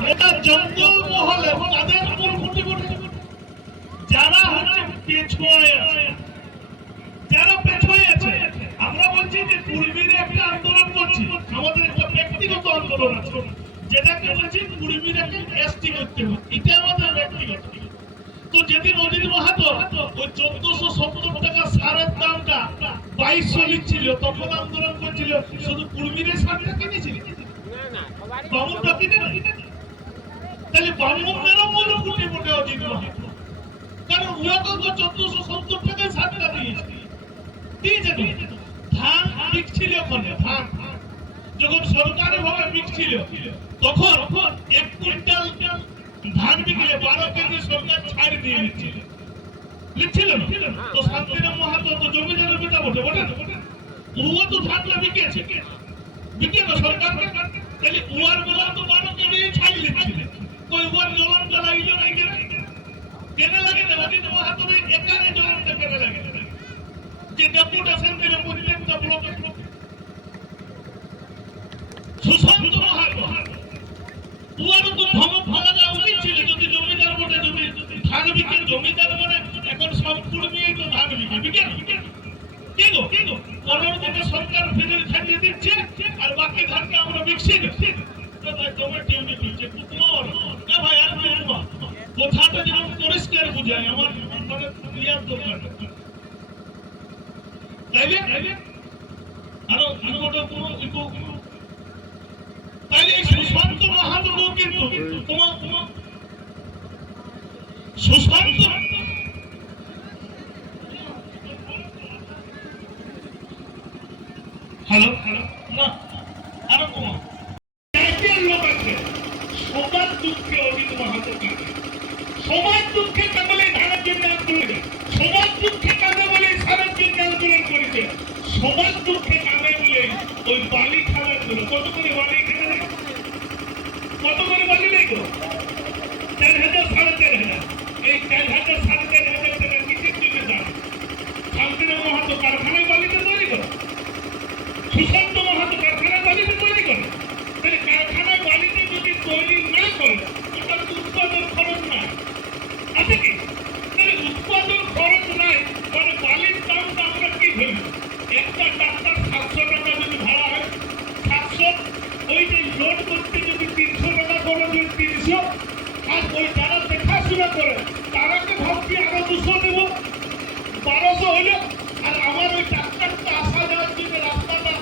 গোটা জঙ্গল মহলে তাদের উপর ঘটে ঘটে যারা হচ্ছে পেছনে যারা পেছনে আছে আমরা বলছি যে কুড়মির একটা আন্দোলন করছি। আমাদের একটা ব্যক্তিগত আন্দোলন আছে যেটাকে বলছি কুড়মির এসটি করতে হবে। এটা আমাদের ব্যক্তিগত। তো যেদিন অজিত মাহাতো ওই চোদ্দশো সত্তর টাকা সারের দামটা বাইশশো নিচ্ছিল তখন আন্দোলন করছিল। শুধু কুড়মিরের সারটা কিনেছিল কিনে না তাহলে বামুনদেরও মনে ফুটে মোটে মাহাতো কারণ ওরা তো চোদ্দশো সত্তর টাকায় সারটা দিয়েছে। তো? ধান বিকছিল ওখানে ধান। যখন সরকারি ভাবে বিকছিল, তখন এক কুইন্টাল ধান বিকলে বারো কেজি সরকার ছাড় দিয়ে নিচ্ছিল লিখছিল তো শান্তিরাম মাহাতো তো জমিদারের বেটা বটে বটে না? তো ধানটা বিকেছে। বিকে না সরকার। তাহলে উয়ার বেলা তো বারো কেজি ছাড় কেন কেন কেন সুশান্ত মাহাতো তো ধমক ভাঙা দেওয়া উচিত যদি জমিদার বটে জমি ধান বিকে জমিদার মানে এখন সব কুড়মিয়েই তো ধান বিকে বিকে না? কি গো কি গো পনেরো থেকে সরকার ফিরে খাইয়ে দিচ্ছে আর বাকি ধানকে আমরা বিকছি কথাটা সুশান্ত কিন্তু সুশান্ত হ্যালো হ্যালো না আরও তোমার একজন লোক আছে সবার দুঃখে অজিত মাহাতো কাঁদে সবার দুঃখে কাঁদলে ধানের জন্য আন্দোলন সবার দুঃখে কাঁদে বলে সারের জন্য আন্দোলন করেছে সবার দুঃখে কাঁদে বলে ওই বালি খাওয়ার জন্য কত করে বালি খেতে দেয়? কত করে বালি নেই গো চার হাজার সাড়ে চার হাজার এই চার হাজার সাড়ে চার হাজার টাকা কিসের জন্য দাম শান্তিরাম মাহাতো কারখানায় বালিতে তৈরি করে সুশান্ত মাহাতো কারখানায় বালিতে তৈরি করে তাহলে কারখানায় বালিতে যদি তৈরি না করে তাহলে তো উৎপাদন খরচ নাই আছে কি তাহলে উৎপাদন খরচ নাই মানে বালির দামটা আমরা কি ধরব একটা ডাক্তার সাতশো টাকা যদি ভাড়া হয় সাতশো ওই যে লোড করতে যদি তিনশো টাকা খরচ হয় তিনশো আর ওই যারা দেখাশোনা করে তারাকে ভাবছি আরও দুশো দেবো বারোশো হইল আর আমার ওই ডাক্তারটা আসা যাওয়ার জন্য রাস্তাটা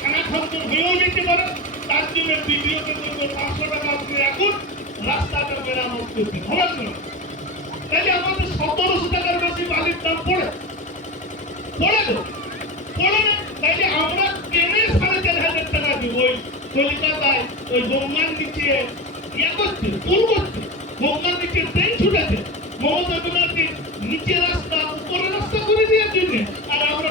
খানাখন্দ হয়েও যেতে পারে তার জন্য ভিডিওতে বলব পাঁচশো টাকা আপনি রাখুন রাস্তাটা মেরামত করতে হবে না তাহলে আমাদের সতেরোশো টাকার বেশি বালির দাম পড়ে পড়ে তো পড়ে না তাইলে আমরা কেনে সাড়ে চার হাজার টাকা দিব ওই কলকাতায় ওই গঙ্গার নিচে ইয়ে করছে পুল করছে গঙ্গার নিচে ট্রেন ছুটেছে মমতা ব্যানার্জি নিচে রাস্তা উপরে রাস্তা করে দেওয়ার জন্য আর আমরা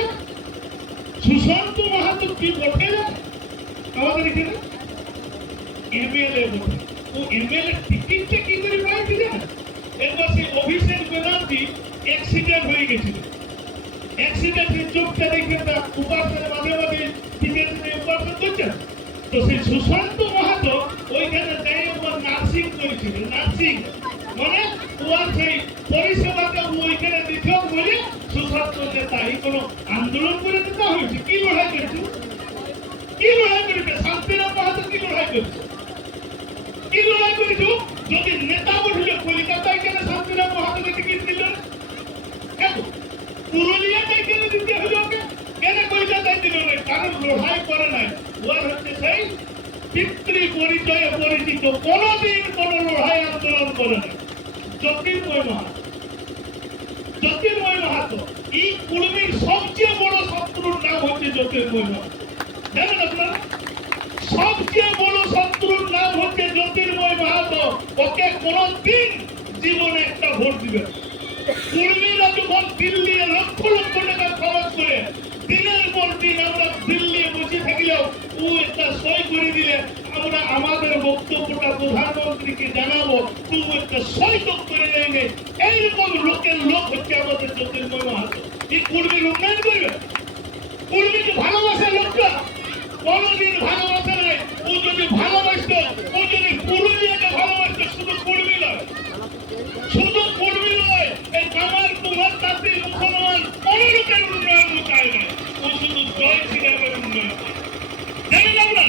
সুশান্ত মাহাতো কি বটে না? আমাদের এখানে এমএলএ বটে। ও এমএলএ টিকিটটা কি করে পাইছে জানো? একবার সেই অভিষেক ব্যানার্জি অ্যাক্সিডেন্ট হয়ে গেছিল। অ্যাক্সিডেন্টের চোখটা দেখে তা উপাসের মাঝে মাঝে টিকিট নিয়ে উপাসন করছে। তো সেই সুশান্ত মাহাতো ওইখানে যাই একবার নার্সিং করেছিল, নার্সিং। মানে ওর সেই পরিষেবাটা ওইখানে দিতে বলে সুশান্তকে তাই কোনো আন্দোলন করে দিতে হয়েছে, কি লড়াই করেছে? কি লড়াই করেছে? শান্তিরাম মাহাতো কি লড়াই করেছে? কি লড়াই করেছে যদি নেতা বসলে কলিকাতায় কেন শান্তিরাম মাহাতোকে টিকিট দিল? কেন? দিতে হলো ওকে? কেন কলকাতায় দিল না? কারণ লড়াই করে নাই। ওর হচ্ছে সেই পিতৃ পরিচয়ে পরিচিত, কোনদিন কোন লড়াই আন্দোলন করে নাই। জ্যোতির্ময় মাহাতো জ্যোতির্ময় মাহাতো এই কুড়মির সবচেয়ে বড় শত্রুর নাম হচ্ছে জ্যোতির্ময় মাহাতো জানেন আপনারা? সবচেয়ে বড় শত্রুর নাম হচ্ছে জ্যোতির্ময় মাহাতো ওকে কোনদিন জীবনে একটা ভোট দিবেন কর্মীরা যখন দিল্লি লক্ষ লক্ষ টাকা খরচ করে, দিনের পর দিন আমরা দিল্লি বসে থাকলেও ও একটা সই করে দিলে আমরা আমাদের বক্তব্যটা প্রধানমন্ত্রীকে জানাব। তু একটা সই তো করে নেবে এইরকম লোকের লোক হচ্ছে আমাদের জ্যোতির্ময় মাহাতো। এই উন্নয়ন করবে? কর্মীকে লোকটা? কোনদিন নাই। ও যদি ও যদি পুরুলিয়াকে শুধু নয় শুধু নয়, এই তোমার মুসলমান কোনো লোকের উন্নয়ন চায় না। ও শুধু জয় উন্নয়ন আপনারা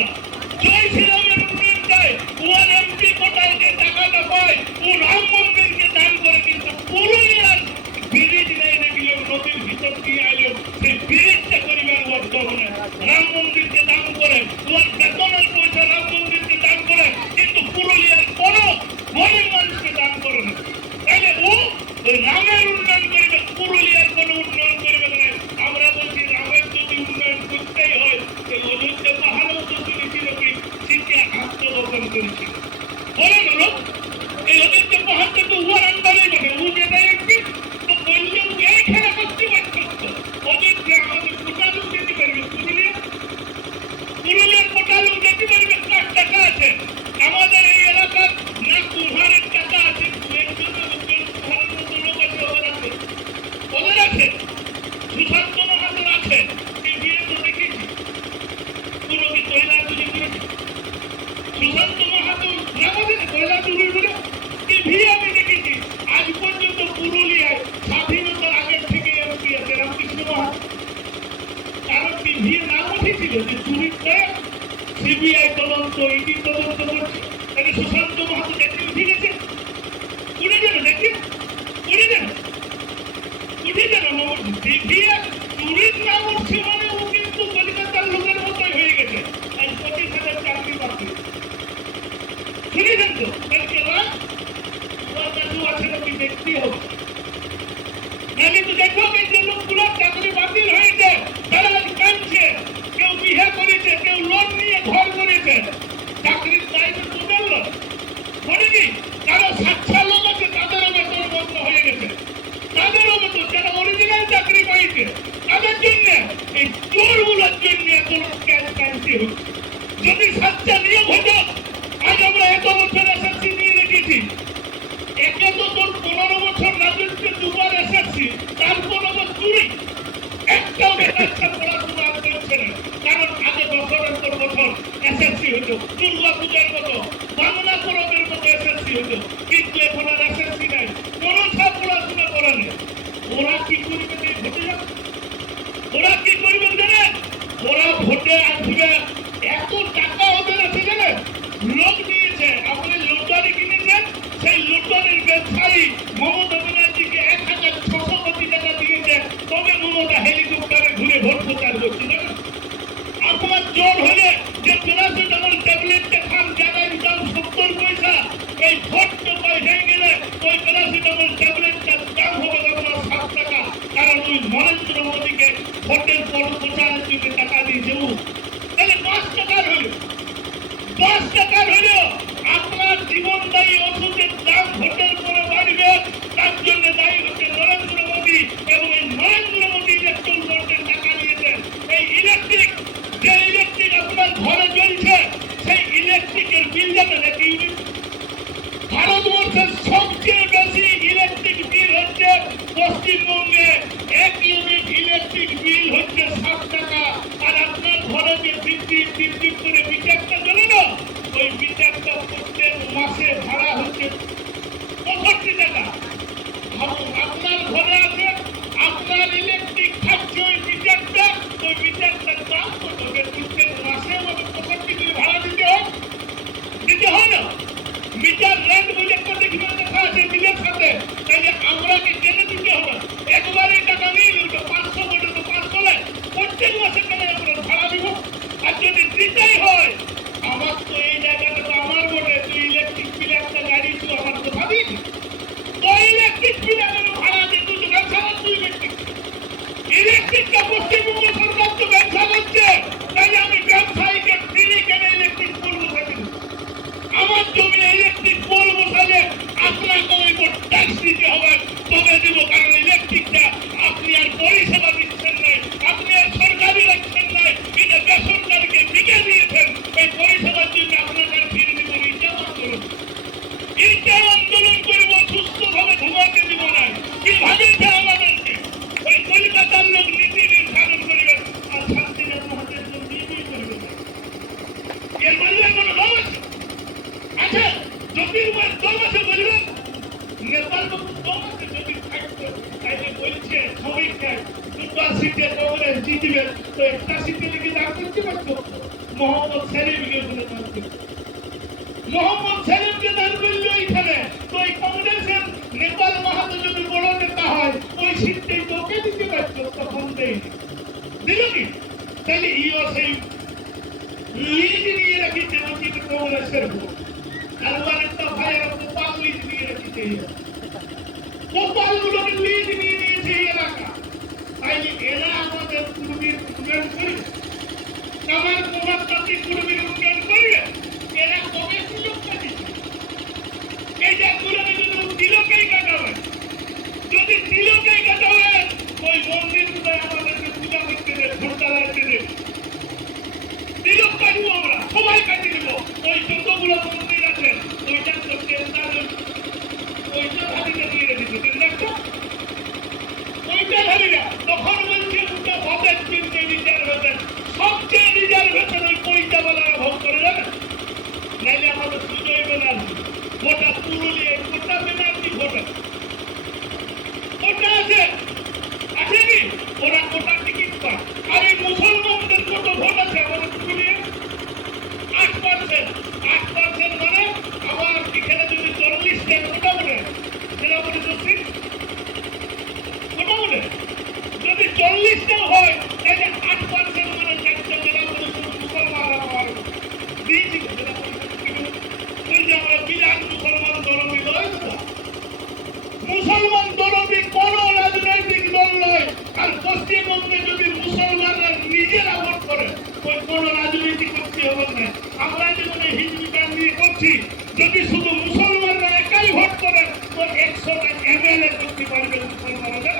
রাম মন্দিরকে দান করে তোমার বেতনের পয়সা রাম মন্দিরকে দান করে কিন্তু পুরুলিয়ার কোনো গরিব মানুষকে দান করে না তাহলে ও ওই রামের উন্নয়ন করবে পুরুলিয়ার কোনো উন্নয়ন করবে না আমরা বলছি রামের যদি উন্নয়ন করতেই হয় তো অযোধ্যা পাহাড়েও তো শুনেছি নাকি শিখে আত্মগোপন করেছিল বলেন লোক এই অযোধ্যা পাহাড়টা তো উহার আন্ডারে বটে ও যেটাই একটি তো বললে ও এইখানে করতে পারত অযোধ্যা আমাদের কোটা লোক যেতে পারবে পুরুলিয়া পুরুলিয়ার কোটা লোক যেতে পারবে কার টাকা আছে আমাদের এই এলাকার না কুহারের টাকা আছে একজনের একজন কুহারের মতো লোক আছে ওদের আছে ওদের আছে সুশান্ত মহাজন আছে টিভিতে তো দেখেছি পুরো কি কয়লা চুরি করেছে সুশান্ত মাহাতো আমাদের কয়লা চুরি করে টিভি আমি দেখেছি আজ পর্যন্ত পুরুলিয়ায় স্বাধীনতার আগের থেকে এমপি আছে রামকৃষ্ণ মাহাতো টিভি নাম উঠেছিল যে করে সিবিআই তদন্ত, ইডি তদন্ত করছে। তাহলে সুশান্ত মাহাতো দেখতে উঠে গেছে। উঠে যাবে দেখি? উঠে যাবে উঠে যাবে টিভি চুরির নাম উঠছে মানে ও কিন্তু কলিকাতার লোকের মতোই হয়ে গেছে। আজ পঁচিশ হাজার চাকরি পাচ্ছে শুনেছেন তো? কালকে রাত ওর কাছে আছে নাকি? দেখতে হবে। নাহলে তো দেখো, এই যে লোকগুলোর চাকরি বাতিল হয়েছে তারা আজ কাঁদছে কেউ বিয়ে করেছে কেউ লোন নিয়ে ঘর করেছে চাকরির দায়িত্ব তোদের লোক করেনি কারও সাচ্ছা লোক আছে তাদেরও বেতন বন্ধ হয়ে গেছে। তাদেরও বেতন যারা অরিজিনাল চাকরি পাইছে, তাদের জন্য এই চোরগুলোর জন্য ক্যাশ কাটতে হচ্ছে। যদি সাচ্চা নিয়োগ হতো, আজ আমরা এত বছর এসএসসি নিয়ে রেখেছি একে তো তোর পনেরো বছর রাজত্বে দুবার এসেছি তারপর আবার চুরি। একটাও বেকারটা পড়াশোনা আর করছে না কারণ আগে বছর এসএসসি হতো দুর্গা পূজার মতো বাংলা পরবের মতো এসএসসি হতো কিন্তু এখন আর এসএসসি নাই। কোনো সব পড়াশোনা করে নেই। ওরা কি করবে ভোটে যাবে ওরা কি করবে জানেন ওরা ভোটে আসবে এত টাকা ওদের আছে জানেন লোক দিয়েছে আপনি লটারি কিনেছেন সেই লটারির ব্যবসায়ী মমতা ব্যানার্জিকে এক হাজার ছশো কোটি টাকা দিয়েছে তবে মমতা হেলিকপ্টারে ঘুরে ভোট প্রচার করছে জানেন আপনার জ্বর হলে যে প্যারাসিটামল ট্যাবলেটটা খান জায়গায় দাম সত্তর পয়সা এই ভোটটা পয়সা গেলে ওই প্যারাসিটামল ট্যাবলেটটার দাম হবে আপনার সাত টাকা কারণ ওই নরেন্দ্র মোদীকে ভোটের পর প্রচারের জন্য টাকা দিয়েছে ও তাহলে পাঁচ টাকার হলো দশ টাকার হলো আপনার জীবনদায়ী ওষুধের দাম ভোটের পরে বাড়বে তার জন্য দায়ী হচ্ছে নরেন্দ্র মোদী এবং এই নরেন্দ্র মোদী ইলেকট্রন বোর্ডের টাকা নিয়েছেন এই ইলেকট্রিক যে ইলেকট্রিক আপনার ঘরে জ্বলছে সেই ইলেকট্রিকের বিল যাবে নাকি ভারতবর্ষের সবচেয়ে বেশি ইলেকট্রিক বিল হচ্ছে পশ্চিমবঙ্গে এক ইউনিট ইলেকট্রিক বিল হচ্ছে সাত টাকা আর আপনার ঘরে যে বিদ্যুৎ বিদ্যুৎ করে মিটারটা জ্বলে না ওই মিটারটা প্রত্যেক মাসে ভাড়া হচ্ছে পঁয়ষট্টি টাকা ভাবুন, আপনার ঘরে আছে আপনার ইলেকট্রিক খাচ্ছে ওই মিটারটা ওই মিটারটার দাম কত যে প্রত্যেক মাসে আমাকে পঁয়ষট্টি করে ভাড়া দিতে হয় দিতে হয় না মিটার রেট বলে একটা দেখবে লেখা আছে বিলের সাথে তাই আমরা কি জেনে দিতে হবে একবারে টাকা নিয়ে নিল তো পাঁচশো বলে তো পাঁচশো লে প্রত্যেক মাসে কেন আমরা ভাড়া দিব আর যদি দিতেই হয় আমার তো এই জায়গাটা তো আমার বলে তুই ইলেকট্রিক বিলে একটা গাড়ি তুই আমার তো ভাবিস তো ইলেকট্রিক বিলে কেন ভাড়া দে তুই তো ব্যবসা করছিস ইলেকট্রিক ইলেকট্রিকটা পশ্চিমবঙ্গ সরকার তো ব্যবসা করছে তাই আমি ব্যবসায়ীকে ফ্রি কেন ইলেকট্রিক পোল বসাতে দেব? আমার জমি ইলেকট্রিক পোল বসালে আপনাকে ওই এইটার আন্দোলন করব সুস্থভাবে ঘুমাতে দিব না কি ভাবিছে আমাদেরকে ওই কলকাতার লোক নীতি নির্ধারণ করবে আর শান্তিনাথ মহাদেব লোক নীতি করবে না। এর মধ্যে কোনো দম আছে আচ্ছা জ্যোতির্ময় দম আছে বলবেন নেপাল বাবু দম আছে যদি থাকতো তাইলে বলছে সবাইকে দুটো সিটে কংগ্রেস দাঁড় মোহাম্মদ সেলিমকে বলে দাঁড় করতে মোহাম্মদ সেলিমকে দান করল এইখানে তো এই কংগ্রেসের নেপাল মাহাতো যদি বড় নেতা হয় ওই সিটটাই তোকে দিতে পারত তখন দেয়নি দিল কি তাহলে ইও সেই লিজ নিয়ে রাখিছে অতীত কংগ্রেসের ভোট ওর একটা ভাইয়ের গোপাল লিজ নিয়ে রাখিছে গোপাল গুলোকে লিজ নিয়ে নিয়েছে এই এলাকা তাইলে এরা আমাদের পূর্বীর উন্নয়ন করবে আমার প্রভাব তাকে পূর্বীর উন্নয়ন করবে এরা কবে সুযোগ পাচ্ছে এই যে পুরনো যদি তিলকেই কাটাবে যদি তিলকেই কাটাবে ওই মন্দিরগুলো আমাদেরকে পূজা করতে দেবে ঘণ্টা লাগতে দেবে তিলক কাটবো আমরা সবাই কাটি দেব ওই যতগুলো মন্দির আছে ওইটা তো কেন্দ্র ওইটা ভাবিটা দিয়ে রেখেছে কেন্দ্রটা ওইটা ভাবি না তখন বলছে ওটা ভোটের চিনতে রিজার্ভেশন সবচেয়ে রিজার্ভেশন ওই পয়সাওয়ালারা ভোট করে যাবে নাইলে আমাদের সুজয় ব্যানার্জি গোটা পুরুলিয়া গোটা ব্যানার্জি ভোট আছে ওটা আছে আছে কি ওরা গোটা টিকিট পায় আর এই মুসলমানদের কত ভোট আছে আমাদের পুরুলিয়া আট পার্সেন্ট আট পার্সেন্ট মানে আমার এখানে যদি চল্লিশটা কোটা বলে সেটা বলে দক্ষিণ কোটা বলে যদি চল্লিশটা হয় তাহলে আট পার্সেন্ট মানে চারটা জেলা করে শুধু মুসলমানরা পাওয়ার দিয়েছি সেটা বলে ওই যে আমরা বিরাট মুসলমান দরদি কোন রাজনৈতিক দল নয়। আর পশ্চিমবঙ্গে যদি মুসলমানরা নিজেরা ভোট করে, ওই কোন রাজনীতি করতে হবে না আমরা যেমন এই হিন্দুটা করছি। যদি শুধু মুসলমানরা একাই ভোট করে তো একশোটা এমএলএ করতে পারবে মুসলমানরা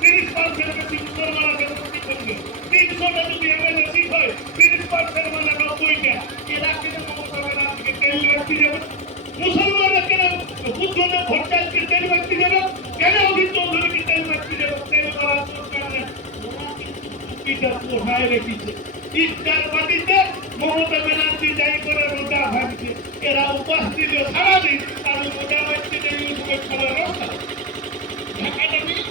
তিরিশ পার্সেন্ট বেশি মুসলমানরা করতে পারবে তিনশোটা যদি এমএলএ সিট হয়, তিরিশ পার্সেন্ট মানে নব্বইটা এরা কেন মমতা ব্যানার্জিকে তেল রাখতে যাবে মুসলমানরা কেন বুদ্ধদের ভোট চাইছে তেল ব্যক্তি কেন চৌধুরীকে তেল ব্যক্তি তেল করার এটা পোষায় রেখেছে? মমতা ব্যানার্জি যাই করে রোজা ভাবছে এরা উপাস দিল সারাদিন রোজা ভাবছে যে ইউটিউবে খাবার রাস্তা। ঢাকাটা নেই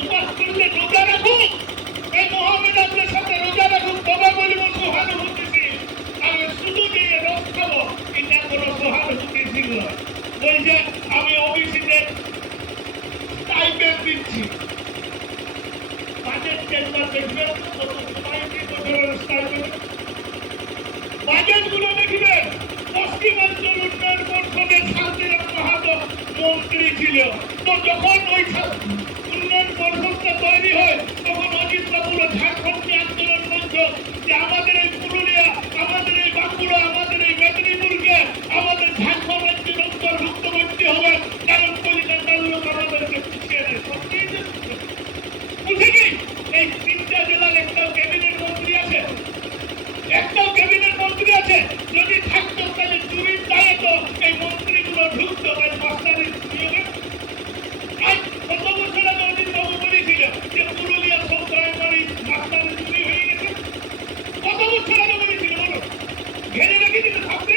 উপাস করলে রোজা রাখুন, এই মহামেডানদের সাথে রোজা রাখুন, তবে বলিব সহানুভূতি আমি শুধু দিয়ে না। শান্তিরাম মাহাতো মন্ত্রী ছিল। তো যখন ওই উন্নয়ন পরিষদটা তৈরি হয় আন্দোলন মঞ্চ যে আমাদের এই পুরুলিয়া আমাদের এই বাঁকুড়া আমাদের এই মেদিনীপুরকে আমাদের ঝাড়খণ্ড রাজ্যের অন্তর্ভুক্ত করতে হবে কারণ কলিকাতার লোক আমাদেরকে পুষিয়ে দেয় সত্যিই তো বুঝে কি এই তিনটা জেলার একটা ক্যাবিনেট মন্ত্রী আছে একটাও ক্যাবিনেট মন্ত্রী আছে যদি থাকতো তাহলে চুরির দায়ে তো এই মন্ত্রীগুলো ঢুকতো ওই মাস্টারের নিয়োগে আজ কত বছর আগে অজিত বাবু বলেছিল যে পুরুলিয়া সব প্রাইমারি মাস্টারের চুরি হয়ে গেছে কত বছর আগে বলেছিল বলো ঘেরে রেখে দিতে থাকবে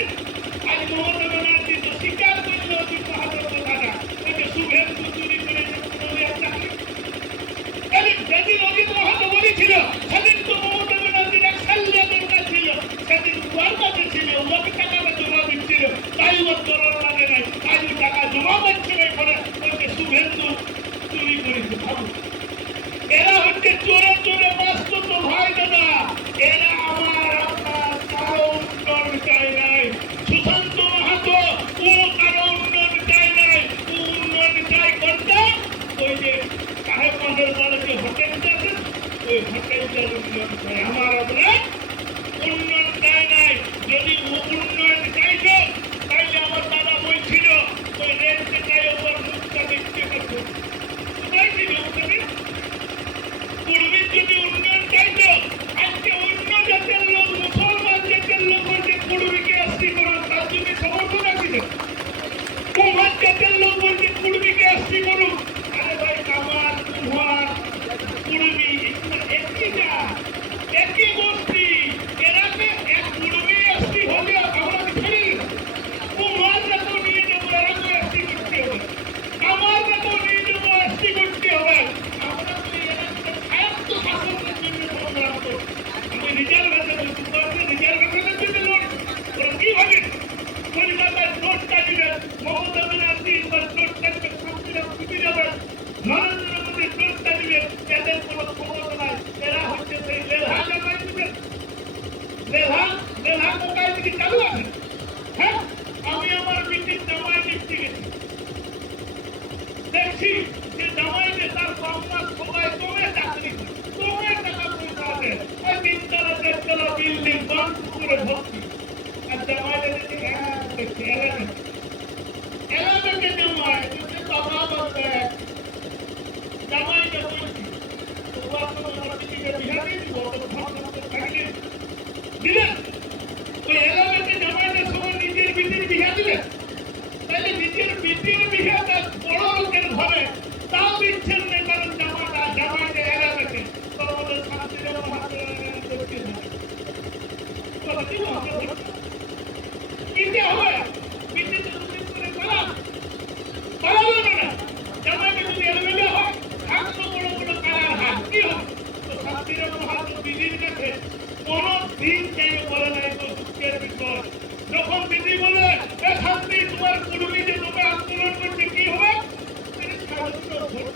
আজ মমতা ব্যানার্জি তো স্বীকার করল অজিত বাহাদুর কথাটা ওই যে শুভেন্দু চুরি করেছে পুরুলিয়ার চাকরি তাহলে যেদিন অজিত মাহাতো বলেছিল সেদিন তো মমতা ব্যানার্জির এক সাল্লিয়া দরকার ছিল সেদিন উয়ার কাছে ছিল উয়াকে টাকাটা জমা দিচ্ছিল তাই ওর দরকার লাগে নাই আজ ও টাকা জমা দিচ্ছে না এখানে ওকে শুভেন্দু চুরি করেছে ভাবুন এরা হচ্ছে চোরে চোরে বাস্তব ভাই দাদা। এরা আমার Christianity. And I think in the mind, this is the problem that the mind of the world, the world of the world, the world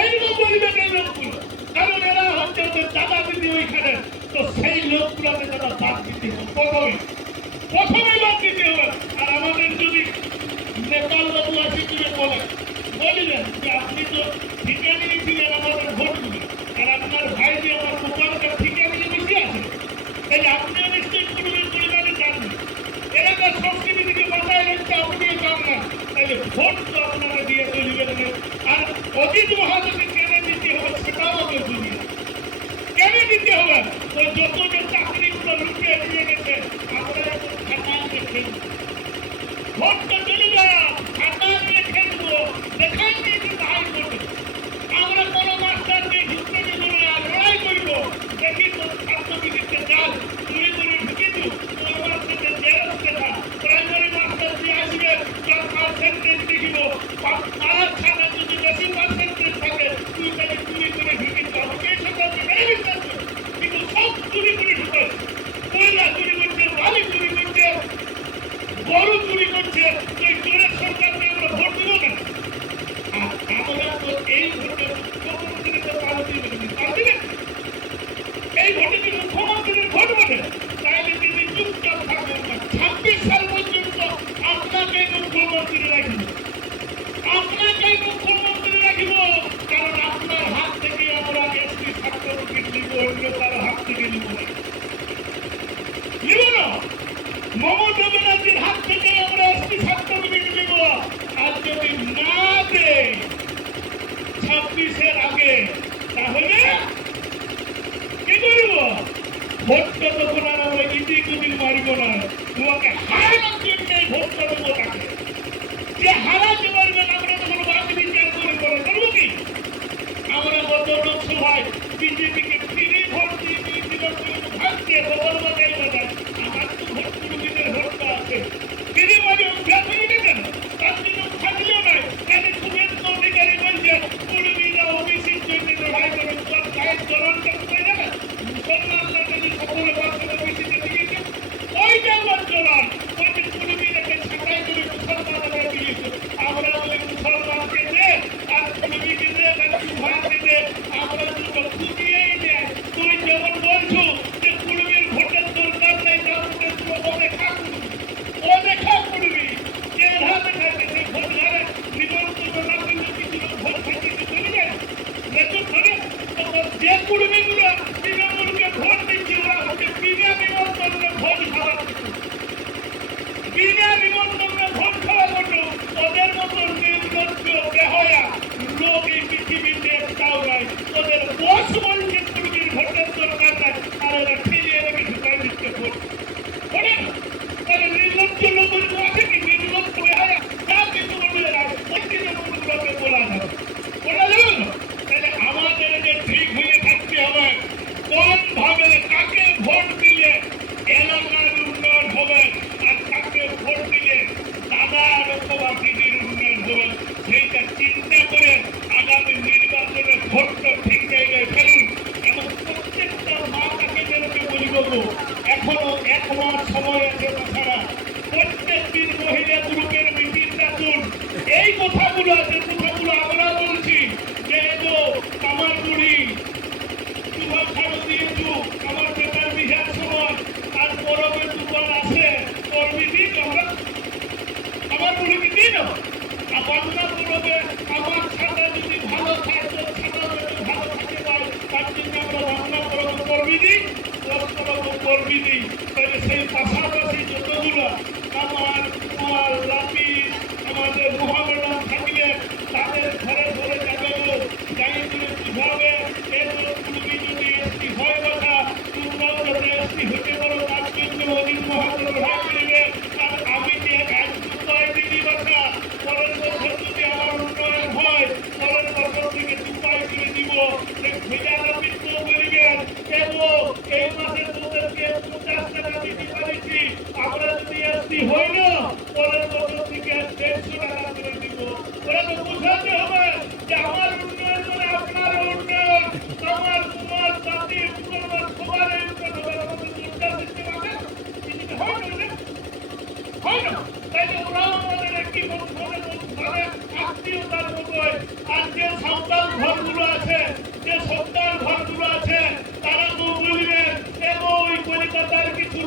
এই লোকগুলো এই কারণ এরা হচ্ছে দাদা দিদি ওইখানে। তো সেই লোকগুলোকে তারা বাদ হবে আর আমাদের যদি নেপাল বাবু আছে কিনে যে আপনি তো ঠিকা নিয়েছিলেন আমাদের ভোটগুলো, আর আপনার ভাই যে আমার দোকানটা ঠিকা নিয়ে বসে তাহলে আপনিও নিশ্চয়ই তৃণমূল পরিমাণে জানবেন এলাকার সংস্কৃতিকে বাঁচায় রাখতে আপনিও জান তাহলে ভোট তো আপনারা দিয়ে চলিবেন অতীত মহাদেবী কেন দিতে হবে, সেটাও আমি বুঝি কেন দিতে হবে। তো যত যে চাকরিগুলো লুকিয়ে দিয়ে গেছে আমরা খাতাকে খেলব ভোটটা চলে যায় খাতাকে খেলব, দেখান তুমি মারিব না তোমাকে হারানোর জন্য ভোট করব তাকে যে হারাতে পারবে না আমরা তখন বাদ বিচার করে করব কি? আমরা গত লোকসভায় বিজেপিকে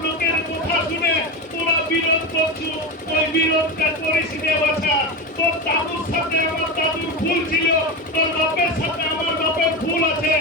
লোকের কথা শুনে তোরা বিরোধ করছ, ওই বিরোধটা করেছি নে বাছা। তোর দাদুর সাথে আমার দাদুর ভুল ছিল, তোর লোকের সাথে আমার বাপের ভুল আছে।